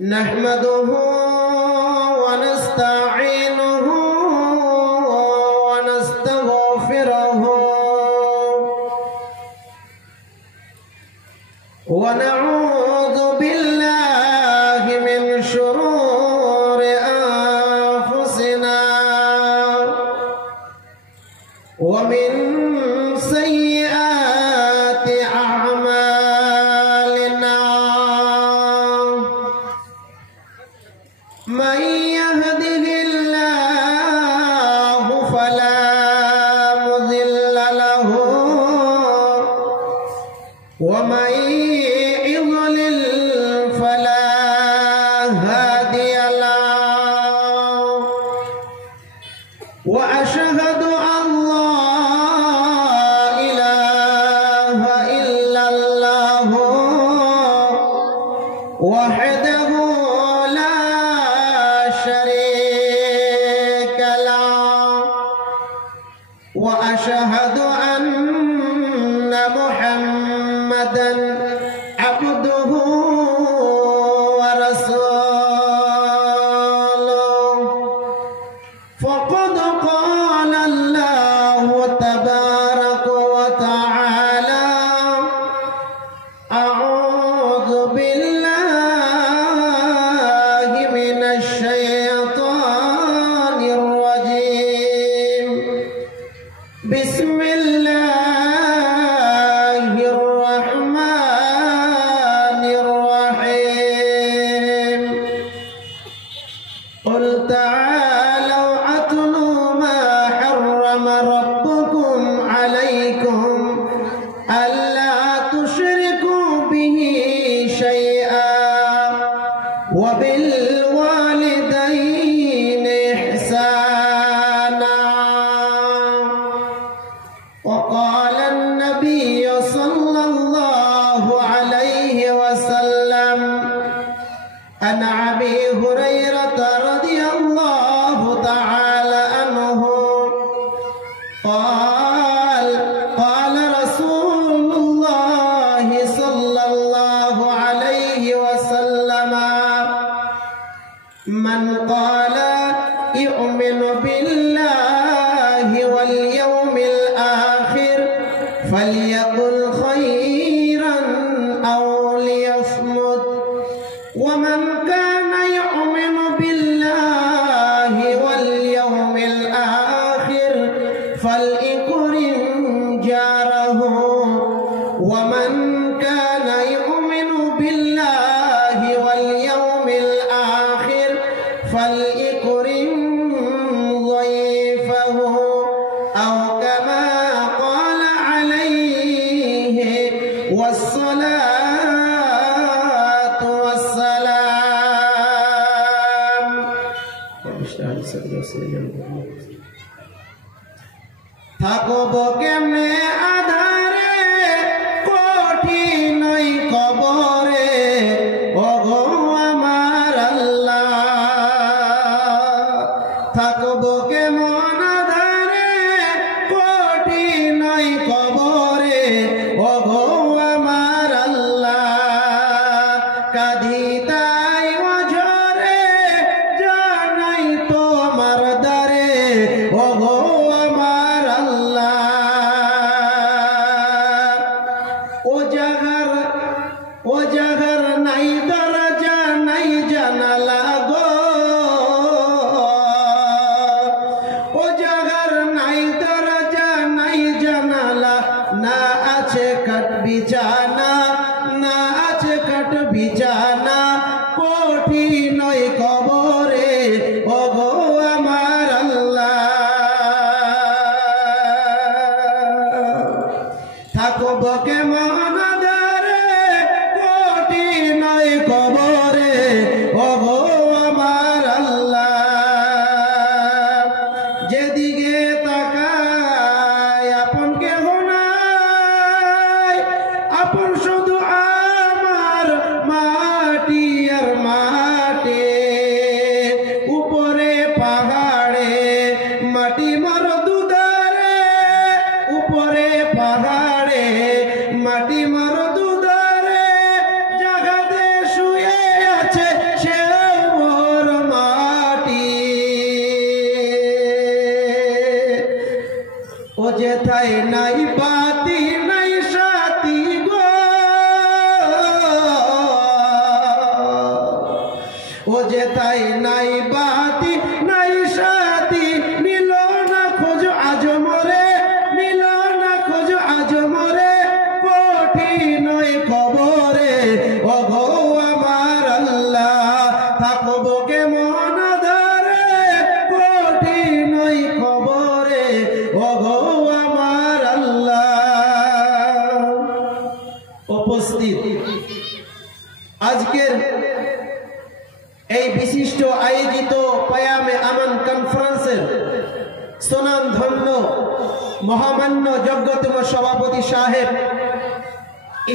नहमदुहु व नस्तईनुहु व नस्तगफिरुहु व नऊज़ु बिल्लाहि मिन शुरूरि अंफुसिना व मिन सय्यिआति अअमालिना मन यहदिहिल्लाहु फला मुज़िल्ल लहु व मन युज़लिल फला हादिय लहु व अशहदु अन ला इलाहा इल्लल्लाहु वहदहु ला शरीक लहु व अशहदु अन्ना मुहम्मदन अब्दुहु व रसूलुहु फ़क़द क़ाल अल्लाहु तबारक व तआला अऊज़ु बिल्लाहि मिनश शैतानिर रजीम बिस्मिल्लाहिर रहमानिर रहीम क़ुल तआलौ अत्लु मा हर्रम रब्बुकुम अलैकुम अल्ला तुश्रिकू बिही शैआ व बिल वालिदैनि इहसाना وقال النبي صلى الله عليه وسلم عن أبي هريرة رضي الله تعالى عنه قال قال رسول الله صلى الله عليه وسلم من قال يؤمن بالله واليوم الآخر فليقل خيرا أو ليصمت ومن كان يؤمن بالله واليوم الآخر فليكرم جاره ومن كان يؤمن بالله واليوم الآخر فليكرم ضيفه أو كما قال عليه والصلاة والسلام থাকব কেমনে আধারে কঠিনই কবরে ওগো আমার আল্লাহ থাকব কেমন আধারে কঠিনই কবরে ওগো আমার আল্লাহ কাঁদি তাই অঝরে জানাই তোমার দ্বারে ওগো আমার আল্লাহ ও জাগার নাই দরজা নাই জানালা গো ও জাগার নাই দরজা নাই জানালা না আছে কাট বিছানা না আছে কাট বিছানা কঠিনই কবরে ওগো আমার আল্লাহ থাকব কেমন আধারে কঠিনই কবরে ওগো আমার আল্লাহ যেদিকে তাকাই আপন কেহ নাই আপন শুধু আমার মাটি আর মাটি উপরে পাহাড়ে মাটি মার দুধারে উপরে পাহাড়ে মাটি বাতি নাই সাথী গো, ও যেথায় নাই বাতি নাই সাথী, নিল না খোঁজ আজ মরে, নিল না খোঁজ আজ মরে, কঠিন খবরে ও গো আমার আল্লাহ, থাকবো কেমন ধরে কঠিন খবরে ও গো আমার আল্লাহ। উপস্থিত আজকের এই বিশিষ্ট আয়োজিত পায়ামে আমান কনফারেন্সের সুনামধন্য মহামান্য যোগ্যতম সভাপতি সাহেব,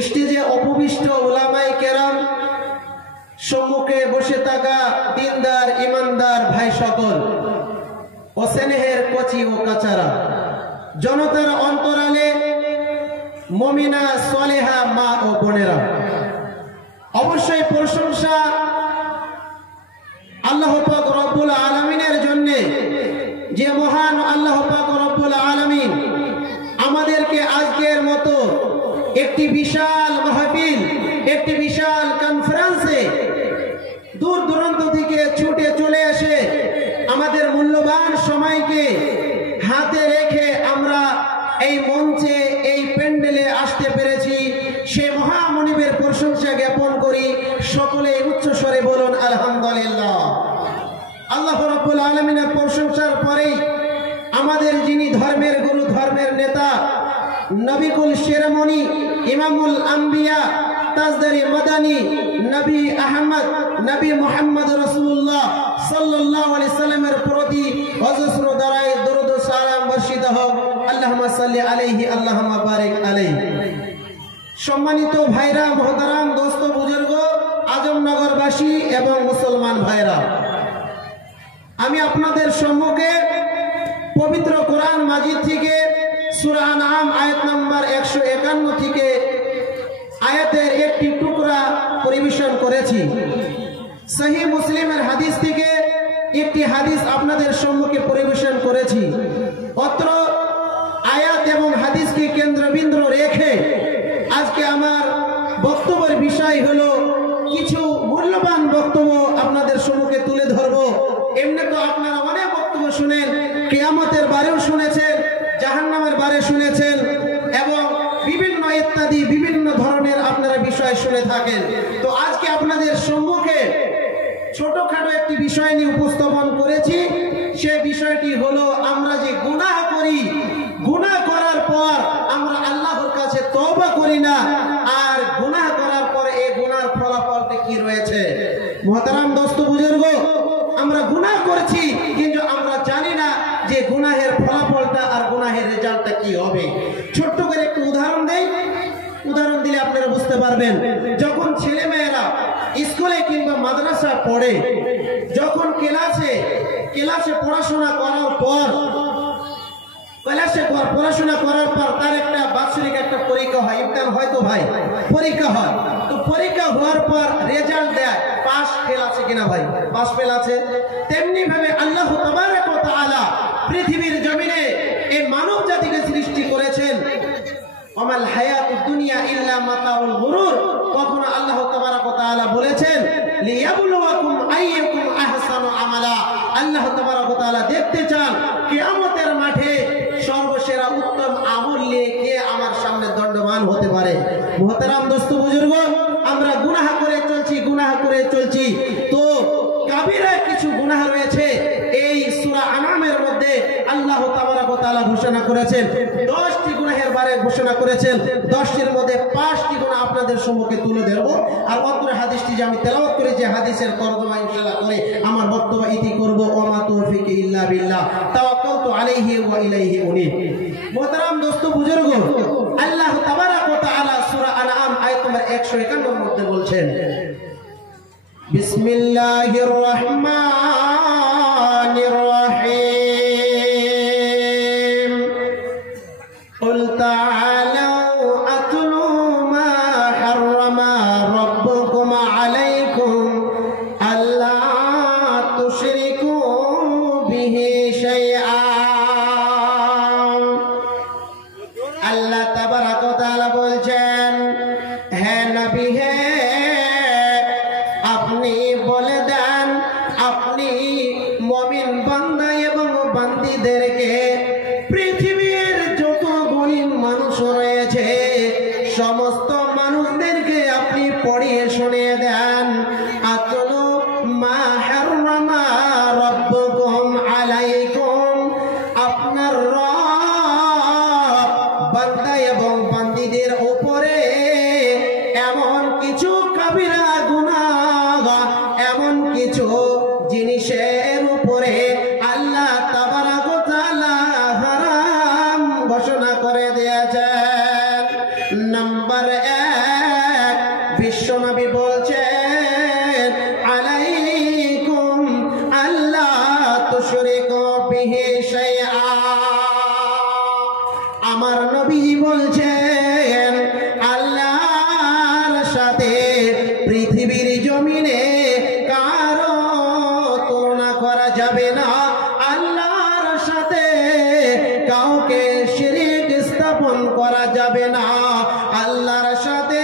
স্টেজে উপবিষ্ট উলামায়ে কেরাম, সম্মুখে বসে থাকা দিনদার ইমানদার ভাই সকল ও স্নেহের কচি ও কাচারা, জনতার অন্তরালে মুমিনা সালেহা মা ও বোনেরা, অবশ্যই প্রশংসা আল্লাহ পাক রব্বুল আলামিনের জন্য, যে মহান আল্লাহ পাক রব্বুল আলামিন আমাদেরকে আজকের মতো একটি বিশাল মাহফিল, একটি বিশাল কনফারেন্সে দূর দূরান্ত থেকে ছুটে চলে এসে আমাদের মূল্যবান সময়কে হাতে রেখে আমরা এই মঞ্চে এই প্যান্ডেলে আসতে পেরেছি। সে মহামনিবের প্রশংসা জ্ঞাপন করি। সকলে উচ্চ স্বরে বলুন আলহামদুলিল্লাহ। আল্লাহ রাব্বুল আলামিনের প্রশংসার পরেই আমাদের যিনি ধর্মের গুরু, ধর্মের নেতা, নবিকুল শিরোমণি ইমামুল আম্বিয়া তাজদারি মাদানী নবী আহমদ নবী মুহাম্মদ রাসূলুল্লাহ সাল্লাল্লাহু আলাইহি সাল্লামের প্রতি অজস্র দরায়ে দরুদ ও সালাম বর্ষিত হোক। আল্লাহুম্মা সাল্লি আলাইহি আল্লাহুম্মা বারিক আলাইহি। সম্মানিত ভাইরা, মুহতারাম দোস্ত বুজুর্গ, আজমনগরবাসী এবং মুসলমান ভাইরা, আমি আপনাদের সম্মুখে পবিত্র কোরআন মাজিদ থেকে সূরা আনআম আয়াত নাম্বার 151 থেকে আয়াতের একটি টুকরা পরিবেশন করেছি। সহিহ মুসলিমের হাদিস থেকে একটি হাদিস আপনাদের সম্মুখে পরিবেশন করেছি। অত্র আয়াত এবং হাদিসকে কেন্দ্রবিন্দু রেখে আজকে আমার বক্তব্যের বিষয় হলো কিছু মূল্যবান বক্তব্য আপনাদের সম্মুখে তুলে ধরব। এমনি তো আপনারা অনেক বক্তব্য শুনেন, কিয়ামতের বারেও শুনেছেন, জাহান্নামের বারে শুনেছেন এবং বিভিন্ন ইত্যাদি বিভিন্ন ধরনের আপনারা বিষয় শুনে থাকেন। তো আজকে আপনাদের সম্মুখে ছোটখাটো একটি বিষয় নিয়ে উপস্থাপন করেছি। সে বিষয়টি হলো আমরা যে গুনাহ করি, গুনাহ করার পর আমরা আল্লাহর কাছে তওবা করি না, আর গুনাহ করার পর এই গুনার ফলাফলটা কি রয়েছে। মুহতারাম দোস্ত বুজুর্গ, আমরা গুনাহ করছি কিন্তু আমরা জানি না যে গুনাহের ফলাফলটা আর গুনাহের রেজাল্টটা কি হবে। ছোট্ট করে একটু উদাহরণ দেই, উদাহরণ দিলে আপনারা বুঝতে পারবেন। যখন ছেলে মেয়েরা স্কুলে কিংবা মাদ্রাসা পড়ে, যখন ক্লাসে পড়াশোনা করার পর পড়াশোনা করার পর তার একটা বাৎসরিক একটা পরীক্ষা হয়, ইমতিহান হয় তো ভাই, পরীক্ষা হয়। তো পরীক্ষা হওয়ার পর রেজাল্ট দেয়, পাস ফেল আছে কিনা ভাই, পাস ফেল আছে। তেমনি ভাবে আল্লাহ তাবারক ওয়া তাআলা পৃথিবীর জমিনে এই মানব জাতিকে সৃষ্টি করেছেন। ওমাল হায়াতুদ দুনিয়া ইল্লা মাতাউল গুরুর। কখনো আল্লাহ তাবারক ওয়া তাআলা বলেছেন লিয়াবলুয়াকুম আইয়ুকুম আহসানু আমালা। আল্লাহ তাবারক ওয়া তাআলা দেখতে চান কিয়ামতের মাঠে সর্বসেরা উত্তম আমল নিয়ে কে আমার সামনে দণ্ডমান হতে পারে। মুহতারাম দোস্ত বুজুর্গ, আমরা গুনাহ করে চলছি। তো কাবিরা কিছু গুনাহ রয়েছে। এই সূরা আনআমের মধ্যে আল্লাহ তাবারক ওয়া তাআলা ঘোষণা করেছেন 10টি গুনাহের বারে ঘোষণা করেছেন। 10টির মধ্যে 5টি গুনাহ আপনাদের সম্মুখে তুলে ধরব। আর অত্র হাদিসটি যে আমি তেলাওয়াত করি, যে হাদিসের তরজমা ইনশাআল্লাহ করে আমার বক্তব্য ইতি করব। ওয়া মা তাওফীকি ইল্লা বিল্লাহ, তাওয়াক্কালতু আলাইহি ওয়া ইলাইহি উনীব। মুহতারাম দোস্ত বুজুর্গ, আল্লাহ তাবারক ওয়া তাআলা সূরা আনআম আয়াত নম্বর 151 এর মধ্যে বলছেন, বিসমিল্লাহির রহমানির রহিম, কুল তাআলাউ আতলু মা হাররামা রাব্বুকুম আলাইকুম আল্লা তুশরিকু বিহি শাইআ। আল্লাহ তাবারক ওয়া তাআলা বলছেন, হে নবী হে আপনি বলে দেন, আপনি মুমিন বান্দা এবং বান্দীদেরকে পৃথিবীর যতগুলি মানুষ রয়েছে সমস্ত মানুষদেরকে আপনি পড়িয়ে শুনিয়ে দেন, আতলু মা হাররামা রাব্বুকুম আলাইকুম, আপনার রব বান্দা এবং বান্দীদের উপরে এমন কিছু কাবিরা গুনাহ, এমন কিছু জিনিসের উপরে আল্লাহ তাবারক ওয়া তাআলা হারাম ঘোষণা করে দিয়েছেন। নাম্বার 1, বিশ্বনবী বলছেন, আলাইকুম আল্লাহ তুশরিকু বিহি শাইআ। আমার নবী বলছেন আল্লাহর সাথে পৃথিবীর জমিনে কারো তুলনা করা যাবে না, আল্লাহর সাথে কাউকে শিরক স্থাপন করা যাবে না, আল্লাহর সাথে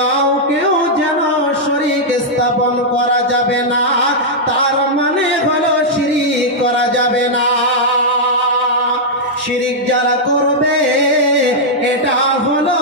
কাউকেও যেন শরীক স্থাপন করা যাবে না, তার মানে হলো শিরিক করা যাবে না। শিরিক যারা করবে এটা হলো